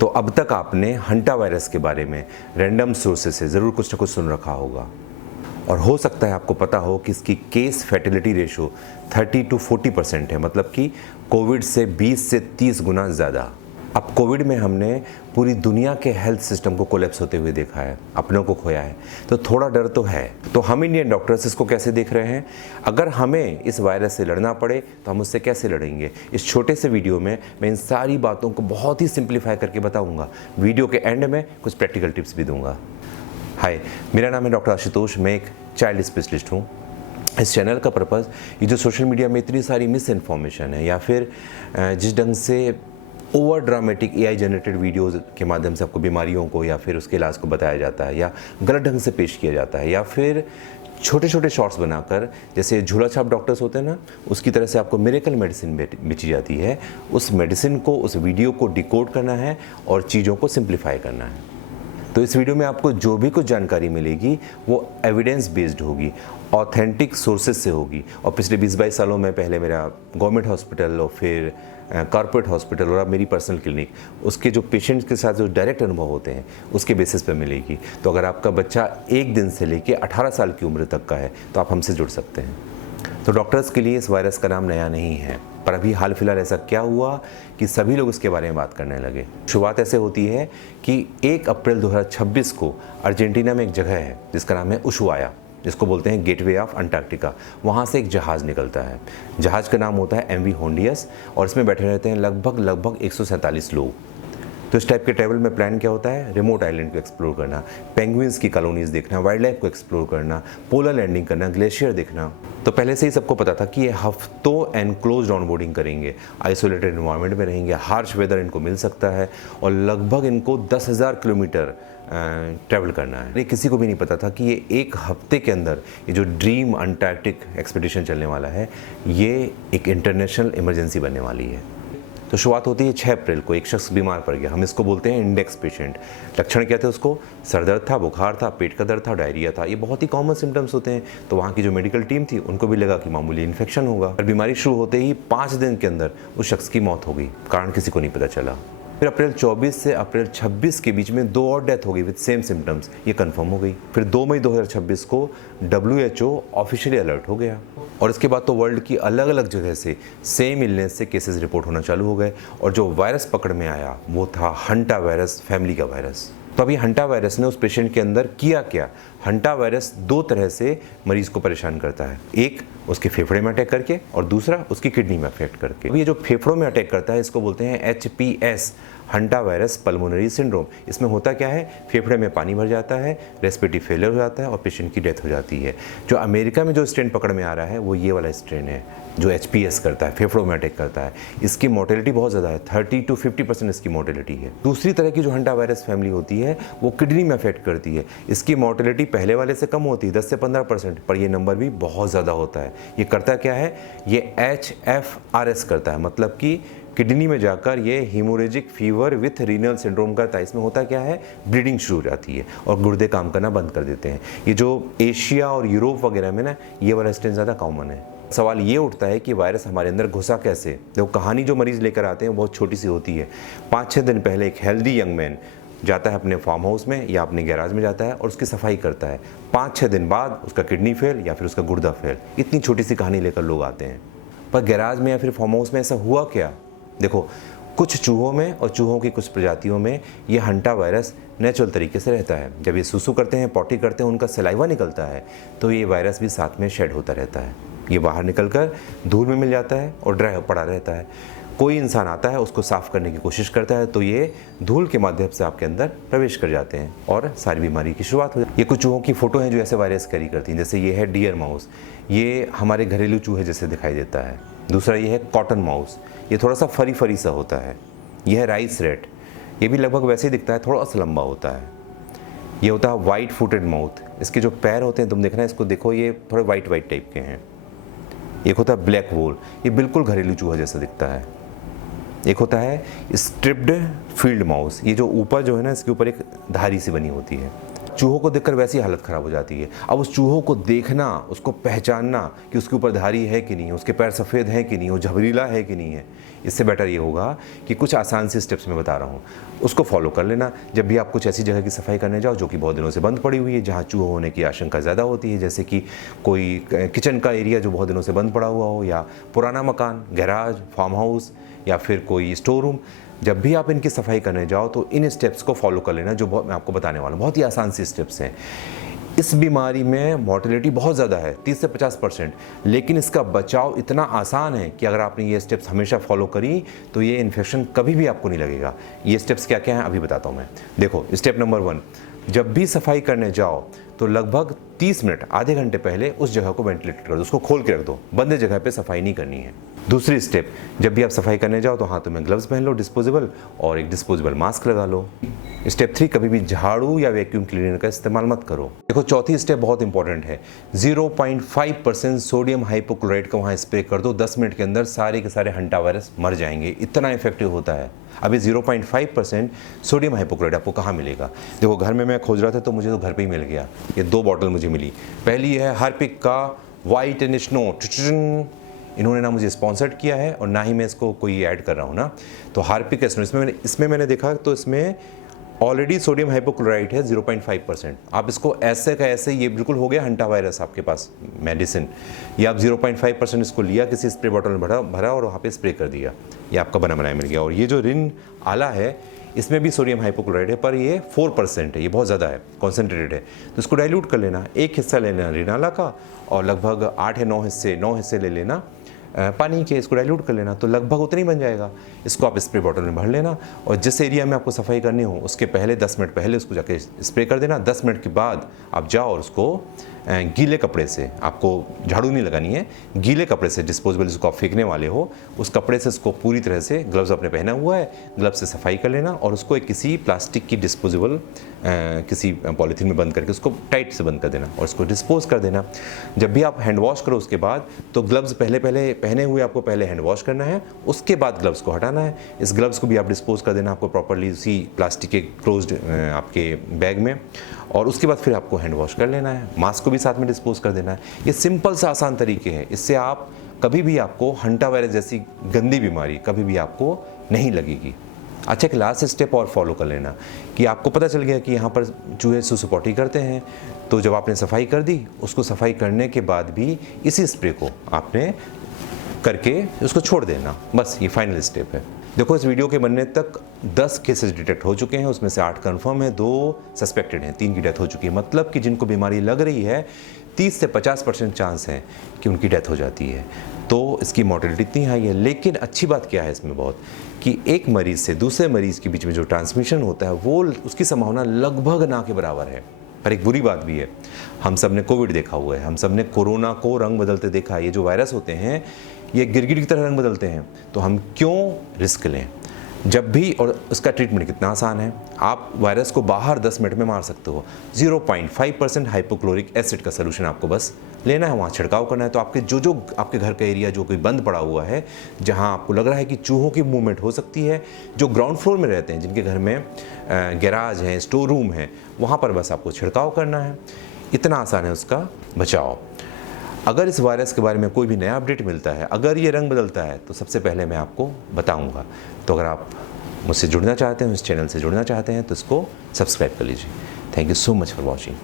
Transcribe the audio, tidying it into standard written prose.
तो अब तक आपने हंटा वायरस के बारे में रैंडम सोर्सेस से ज़रूर कुछ ना कुछ सुन रखा होगा और हो सकता है आपको पता हो कि इसकी केस फैटिलिटी रेशो 30 to 40% है, मतलब कि कोविड से 20 से 30 गुना ज़्यादा। अब कोविड में हमने पूरी दुनिया के हेल्थ सिस्टम को कोलैप्स होते हुए देखा है, अपनों को खोया है, तो थोड़ा डर तो है। तो हम इंडियन डॉक्टर्स इसको कैसे देख रहे हैं? अगर हमें इस वायरस से लड़ना पड़े तो हम उससे कैसे लड़ेंगे? इस छोटे से वीडियो में मैं इन सारी बातों को बहुत ही सिंप्लीफाई करके बताऊंगा। वीडियो के एंड में कुछ प्रैक्टिकल टिप्स भी दूंगा। हाय, मेरा नाम है डॉक्टर आशुतोष, मैं एक चाइल्ड स्पेशलिस्ट हूँ। इस चैनल का पर्पज़ ये जो सोशल मीडिया में इतनी सारी मिस इन्फॉर्मेशन है या फिर जिस ढंग से over dramatic AI generated videos के माध्यम से आपको बीमारियों को या फिर उसके इलाज को बताया जाता है या गलत ढंग से पेश किया जाता है या फिर छोटे छोटे शॉर्ट्स बनाकर जैसे झूला छाप डॉक्टर्स होते हैं ना, उसकी तरह से आपको मिरेकल मेडिसिन बेची जाती है। उस मेडिसिन को, उस वीडियो को डिकोड करना है और चीज़ों को सिंप्लीफाई करना है। तो इस वीडियो में आपको जो भी कुछ जानकारी मिलेगी वो एविडेंस बेस्ड होगी, ऑथेंटिक सोर्सेज से होगी। और पिछले 20-22 सालों में पहले मेरा गवर्नमेंट हॉस्पिटल और फिर कॉर्पोरेट हॉस्पिटल और अब मेरी पर्सनल क्लिनिक, उसके जो पेशेंट्स के साथ जो डायरेक्ट अनुभव होते हैं उसके बेसिस पर मिलेगी। तो अगर आपका बच्चा 1 दिन से लेके 18 साल की उम्र तक का है तो आप हमसे जुड़ सकते हैं। तो डॉक्टर्स के लिए इस वायरस का नाम नया नहीं है, पर अभी हाल फिलहाल ऐसा क्या हुआ कि सभी लोग इसके बारे में बात करने लगे। शुरुआत ऐसे होती है कि 1 अप्रैल 2026 को अर्जेंटीना में एक जगह है जिसका नाम है उशुआया, जिसको बोलते हैं गेटवे ऑफ अंटार्कटिका। वहाँ से एक जहाज़ निकलता है। जहाज़ का नाम होता है MV होंडियस और इसमें बैठे रहते हैं लगभग 147 लोग। तो इस टाइप के ट्रैवल में प्लान क्या होता है? रिमोट आइलैंड को एक्सप्लोर करना, पेंगुइन्स की कॉलोनीज देखना, वाइल्ड लाइफ को एक्सप्लोर करना, पोलर लैंडिंग करना, ग्लेशियर देखना। तो पहले से ही सबको पता था कि ये हफ्तों एनक्लोज्ड ऑनबोर्डिंग करेंगे, आइसोलेटेड एनवायरनमेंट में रहेंगे, हार्श वेदर इनको मिल सकता है और लगभग इनको 10,000 किलोमीटर ट्रैवल करना है। ये किसी को भी नहीं पता था कि ये 1 हफ्ते के अंदर ये जो ड्रीम अंटार्कटिक एक्सपीडिशन चलने वाला है ये एक इंटरनेशनल इमरजेंसी बनने वाली है। तो शुरुआत होती है 6 अप्रैल को। एक शख्स बीमार पड़ गया, हम इसको बोलते हैं इंडेक्स पेशेंट। लक्षण क्या थे उसको? सर दर्द था, बुखार था, पेट का दर्द था, डायरिया था। ये बहुत ही कॉमन सिम्टम्स होते हैं। तो वहाँ की जो मेडिकल टीम थी उनको भी लगा कि मामूली इन्फेक्शन होगा। और बीमारी शुरू होते ही 5 दिन के अंदर उस शख्स की मौत हो गई, कारण किसी को नहीं पता चला। फिर अप्रैल 24 से अप्रैल 26 के बीच में 2 और डेथ हो गई विद सेम सिम्टम्स, ये कंफर्म हो गई। फिर 2 मई 2026 को WHO ऑफिशियली अलर्ट हो गया और इसके बाद तो वर्ल्ड की अलग अलग जगह से सेम इलनेस से केसेस रिपोर्ट होना चालू हो गए और जो वायरस पकड़ में आया वो था हंटा वायरस फैमिली का वायरस। तो अभी हंटा वायरस ने उस पेशेंट के अंदर किया क्या? हंटा वायरस 2 तरह से मरीज को परेशान करता है, एक उसके फेफड़े में अटैक करके और दूसरा उसकी किडनी में अफेक्ट करके। ये जो फेफड़ों में अटैक करता है इसको बोलते हैं HPS, hanta virus pulmonary syndrome. इसमें होता क्या है? फेफड़े में पानी भर जाता है, रेस्पिरेटरी फेलियर हो जाता है और पेशेंट की डेथ हो जाती है। जो अमेरिका में जो स्ट्रेन पकड़ में आ रहा है वो ये वाला स्ट्रेन है जो HPS करता है, फेफड़ों में अटैक करता है। इसकी मोर्टेलिटी बहुत ज़्यादा है, 30 to 50% इसकी मोर्टेलिटी है। दूसरी तरह की जो हंटा वायरस फैमिली होती है वो किडनी में अफेक्ट करती है। इसकी मोर्टेलिटी पहले वाले से कम होती है, 10 से 15%, पर ये नंबर भी बहुत ज़्यादा होता है। ये करता क्या है? ये HFRS करता है, मतलब कि किडनी में जाकर ये haemorrhagic fever with renal syndrome करता है। इसमें होता क्या है? ब्लीडिंग शुरू हो जाती है और गुर्दे काम करना बंद कर देते हैं। ये जो एशिया और यूरोप वगैरह में ना ये वाला स्ट्रेन ज़्यादा कॉमन है। सवाल ये उठता है कि वायरस हमारे अंदर घुसा कैसे? देखो, कहानी जो मरीज़ लेकर आते हैं वो बहुत छोटी सी होती है। 5-6 दिन पहले एक हेल्दी यंग मैन जाता है अपने फार्म हाउस में या अपने गैराज में जाता है और उसकी सफाई करता है। 5-6 दिन बाद उसका किडनी फेल या फिर उसका गुर्दा फेल। इतनी छोटी सी कहानी लेकर लोग आते हैं। पर गैराज में या फिर फार्म हाउस में ऐसा हुआ क्या? देखो, कुछ चूहों में और चूहों की कुछ प्रजातियों में ये हंटा वायरस नेचुरल तरीके से रहता है। जब ये सुसु करते हैं, पॉटी करते हैं, उनका सलाइवा निकलता है तो ये वायरस भी साथ में शेड होता रहता है। ये बाहर निकलकर धूल में मिल जाता है और ड्राई पड़ा रहता है। कोई इंसान आता है, उसको साफ़ करने की कोशिश करता है तो ये धूल के माध्यम से आपके अंदर प्रवेश कर जाते हैं और सारी बीमारी की शुरुआत हो जाती है। ये कुछ चूहों की फ़ोटो हैं जो ऐसे वायरस कैरी करती हैं। जैसे ये है डियर माउस, ये हमारे घरेलू चूहे जैसे दिखाई देता है। दूसरा ये है कॉटन माउस, ये थोड़ा सा फरी सा होता है। यह है राइस रेट, ये भी लगभग वैसे ही दिखता है, थोड़ा सा लंबा होता है। ये होता है वाइट फुटेड माउथ, इसके जो पैर होते हैं तुम देखना, इसको देखो, ये थोड़े वाइट टाइप के हैं। एक होता है ब्लैक वोल, ये बिल्कुल घरेलू चूहा जैसा दिखता है। एक होता है स्ट्रिप्ड फील्ड माउस, ये जो ऊपर जो है ना इसके ऊपर एक धारी सी बनी होती है। चूहों को देखकर वैसी हालत ख़राब हो जाती है। अब उस चूहों को देखना, उसको पहचानना कि उसके ऊपर धारी है कि नहीं, उसके पैर सफ़ेद हैं कि नहीं, वो झबरीला है कि नहीं है, इससे बेटर ये होगा कि कुछ आसान से स्टेप्स मैं बता रहा हूँ, उसको फॉलो कर लेना। जब भी आप कुछ ऐसी जगह की सफाई करने जाओ जो कि बहुत दिनों से बंद पड़ी हुई है, जहाँ चूहे होने की आशंका ज़्यादा होती है, जैसे कि कोई किचन का एरिया जो बहुत दिनों से बंद पड़ा हुआ हो, या पुराना मकान, गैराज, फार्म हाउस, या फिर कोई स्टोर रूम, जब भी आप इनकी सफाई करने जाओ तो इन स्टेप्स को फॉलो कर लेना जो मैं आपको बताने वाला हूँ। बहुत ही आसान सी स्टेप्स हैं। इस बीमारी में मॉर्टेलिटी बहुत ज़्यादा है, 30 से 50%, लेकिन इसका बचाव इतना आसान है कि अगर आपने ये स्टेप्स हमेशा फॉलो करी तो ये इन्फेक्शन कभी भी आपको नहीं लगेगा। ये स्टेप्स क्या क्या हैं अभी बताता हूँ मैं। देखो, स्टेप नंबर 1, जब भी सफाई करने जाओ तो लगभग 30 मिनट, आधे घंटे पहले उस जगह को वेंटिलेट कर दो, उसको खोल के रख दो, बंद जगह पे सफाई नहीं करनी है। दूसरी स्टेप, जब भी आप सफाई करने जाओ तो हाथों में ग्लव्स पहन लो डिस्पोजेबल, और एक डिस्पोजेबल मास्क लगा लो। स्टेप 3, कभी भी झाड़ू या वैक्यूम क्लीनर का इस्तेमाल मत करो। देखो, चौथी स्टेप बहुत इंपॉर्टेंट है, 0.5% सोडियम हाइपोक्लोराइड का वहाँ स्प्रे कर दो। 10 मिनट के अंदर सारे के सारे हंटा वायरस मर जाएंगे, इतना इफेक्टिव होता है। अभी 0.5% सोडियम हाइपोक्लोराइड आपको कहाँ मिलेगा? देखो, घर में मैं खोज रहा था तो मुझे तो घर पे ही मिल गया। ये 2 बॉटल मुझे मिली। पहली है हार्पिक का वाइट एंड स्नो, इन्होंने ना मुझे स्पॉन्सर्ड किया है और ना ही मैं इसको कोई ऐड कर रहा हूँ ना। तो हार्पिक स्नो, इसमें मैंने देखा तो इसमें ऑलरेडी सोडियम हाइपोक्लोराइड है 0.5%। आप इसको ऐसे का ऐसे, ये बिल्कुल हो गया हंटा वायरस आपके पास मेडिसिन। ये आप 0.5% इसको लिया, किसी स्प्रे बॉटल में भरा और वहाँ पे स्प्रे कर दिया, ये आपका बना बनाया मिल गया। और ये जो रिन आला है, इसमें भी सोडियम हाइपोक्लोराइड है, पर ये 4% है, ये बहुत ज़्यादा है, कॉन्सेंट्रेटेड है। तो इसको डाइल्यूट कर लेना, एक हिस्सा ले लेना रिन आला का और लगभग 8 या 9 हिस्से ले लेना पानी के, इसको डाइल्यूट कर लेना, तो लगभग उतना ही बन जाएगा। इसको आप स्प्रे बॉटल में भर लेना और जिस एरिया में आपको सफाई करनी हो उसके पहले 10 मिनट पहले उसको जाके स्प्रे कर देना। 10 मिनट के बाद आप जाओ और उसको गीले कपड़े से, आपको झाड़ू नहीं लगानी है, गीले कपड़े से, डिस्पोजेबल जिसको आप फेंकने वाले हो, उस कपड़े से उसको पूरी तरह से, ग्लव्स आपने पहना हुआ है, ग्लव्स से सफाई कर लेना और उसको एक किसी प्लास्टिक की डिस्पोजेबल किसी पॉलीथीन में बंद करके उसको टाइट से बंद कर देना और उसको डिस्पोज कर देना। जब भी आप हैंड वॉश करो उसके बाद, तो ग्लव्स पहले पहने हुए आपको पहले हैंड वॉश करना है, उसके बाद ग्लव्स को हटाना है। इस ग्लव्स को भी आप डिस्पोज कर देना आपको प्रॉपर्ली उसी प्लास्टिक के क्लोज्ड आपके बैग में, और उसके बाद फिर आपको हैंड वॉश कर लेना है। मास्क को भी साथ में डिस्पोज कर देना है। ये सिंपल सा आसान तरीके हैं, इससे आप कभी भी आपको हंटा वायरस जैसी गंदी बीमारी कभी भी आपको नहीं लगेगी। अच्छा, एक लास्ट स्टेप और फॉलो कर लेना कि आपको पता चल गया कि यहाँ पर चूहे सुसुपॉटी करते हैं, तो जब आपने सफाई कर दी, उसको सफाई करने के बाद भी इसी स्प्रे को आपने करके उसको छोड़ देना, बस ये फाइनल स्टेप है। देखो, इस वीडियो के बनने तक 10 केसेस डिटेक्ट हो चुके हैं, उसमें से 8 कंफर्म है, 2 सस्पेक्टेड हैं, 3 की डेथ हो चुकी है। मतलब कि जिनको बीमारी लग रही है 30 से 50% चांस है कि उनकी डेथ हो जाती है। तो इसकी मॉर्टेलिटी इतनी हाई है। लेकिन अच्छी बात क्या है इसमें बहुत, कि एक मरीज़ से दूसरे मरीज़ के बीच में जो ट्रांसमिशन होता है वो, उसकी संभावना लगभग ना के बराबर है। पर एक बुरी बात भी है, हम सब ने कोविड देखा हुआ है, हम सब ने कोरोना को रंग बदलते देखा है। ये जो वायरस होते हैं ये गिरगिट की तरह रंग बदलते हैं, तो हम क्यों रिस्क लें जब भी। और उसका ट्रीटमेंट कितना आसान है, आप वायरस को बाहर 10 मिनट में मार सकते हो। 0.5% हाइपोक्लोरिक एसिड का सोल्यूशन आपको बस लेना है, वहाँ छिड़काव करना है। तो आपके जो आपके घर का एरिया जो कोई बंद पड़ा हुआ है, जहाँ आपको लग रहा है कि चूहों की मूवमेंट हो सकती है, जो ग्राउंड फ्लोर में रहते हैं, जिनके घर में गैराज है, स्टोर रूम है, वहाँ पर बस आपको छिड़काव करना है। इतना आसान है उसका बचाव। अगर इस वायरस के बारे में कोई भी नया अपडेट मिलता है, अगर ये रंग बदलता है, तो सबसे पहले मैं आपको बताऊंगा। तो अगर आप मुझसे जुड़ना चाहते हैं, इस चैनल से जुड़ना चाहते हैं, तो इसको सब्सक्राइब कर लीजिए। Thank you so much for watching.